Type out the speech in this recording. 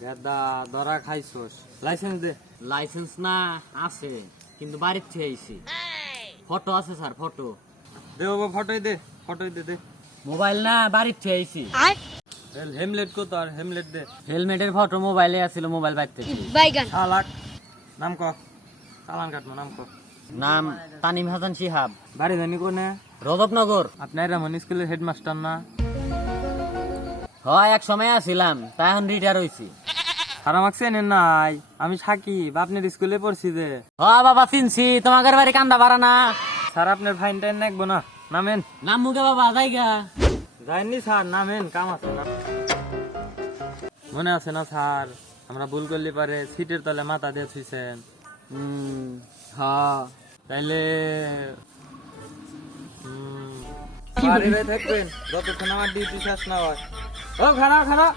গেদা ধরা খাইছস, লাইসেন্স দে। লাইসেন্স না আছে, কিন্তু বাড়ির থেকে আইছি। ফটো আছে স্যার, ফটো। দে বাবা, ফটোই দে, ফটোই দে দে। মোবাইল না, বাড়ির থেকে আইছি। হেমলেট কত, আর হেমলেট দে। হেলমেটের ফটো মোবাইলে আছিল, মোবাইল বাইর থেকে। শালাক, নাম ক, চালান কাটনো, নাম ক। নাম তানিম হাসান শিহাব, বাড়ি জানি কোনে? রজবনগর। আপনার রামন স্কুলের হেডমাস্টার না? হয়, এক সময় আছিলাম, তাই এখন রিটায়ার হইছি। আর আমাকে চেনেন নাই? আমি সাকিব, আপনার স্কুলে পড়ছি যে। বাবা চিনছি, তোমাদের বাড়ি কান্দা পারা না? স্যার আপনার ফাইন টাইন নাকবো না, নামেন। নাম মুখে বাবা, জায়গা যাইনি স্যার, নামেন, কাম আছে না। মনে আছে না স্যার, আমরা ভুল করলে পারে সিটের তলে মাথা দিয়ে থুইছেন। হ্যাঁ, তাইলে থাকবেন যতক্ষণ আমার ডিউটি শেষ না হয়। ও খারাপ খারাপ